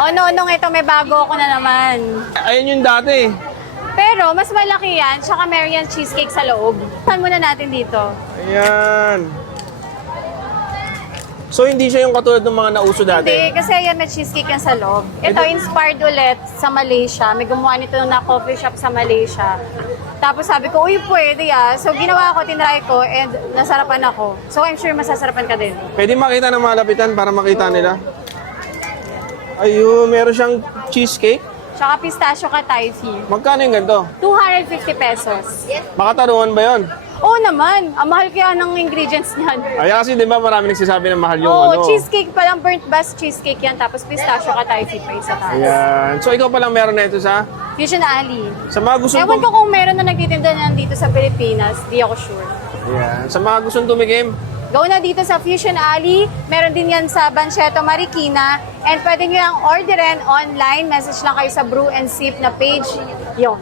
Oh, nonong ito, may bago ako na naman. Ayun yung dati. Pero, mas malaki yan, tsaka meron yan cheesecake sa loob. Saan muna natin dito? Ayan. So, hindi siya yung katulad ng mga nauso dati? Hindi, kasi yan may cheesecake yan sa loob. Ito, inspired ulit sa Malaysia. May gumawa nito na coffee shop sa Malaysia. Tapos sabi ko, uy, pwede ah. So, ginawa ko, tinry ko, and nasarapan ako. So, I'm sure masasarapan ka din. Pwede makita ng malapitan para makita nila. Ayun, meron siyang cheesecake. Tsaka pistachio ka Thai-fee. Magkano yung ganito? 250 pesos. Makataruhan ba yon? Oo naman. Ang mahal kaya ng ingredients niyan. Ay, kasi di ba marami nagsasabi ng mahal yung Oo, ano? cheesecake pa lang, burnt bus cheesecake yan. Tapos pistachio ka Thai-fee pa isa tayo. Ayan. So, ikaw palang meron na ito sa? Fusion Alley. Sa mga gustong Ewan ko kung meron na nagtitinda na dito sa Pilipinas. Di ako sure. Ayan. Sa mga gustong tumikim, Go na dito sa Fusion Alley. Meron din yan sa Bancheto, Marikina. And pwede nyo lang orderin online. Message lang kayo sa Brew and Sip na page. Yun.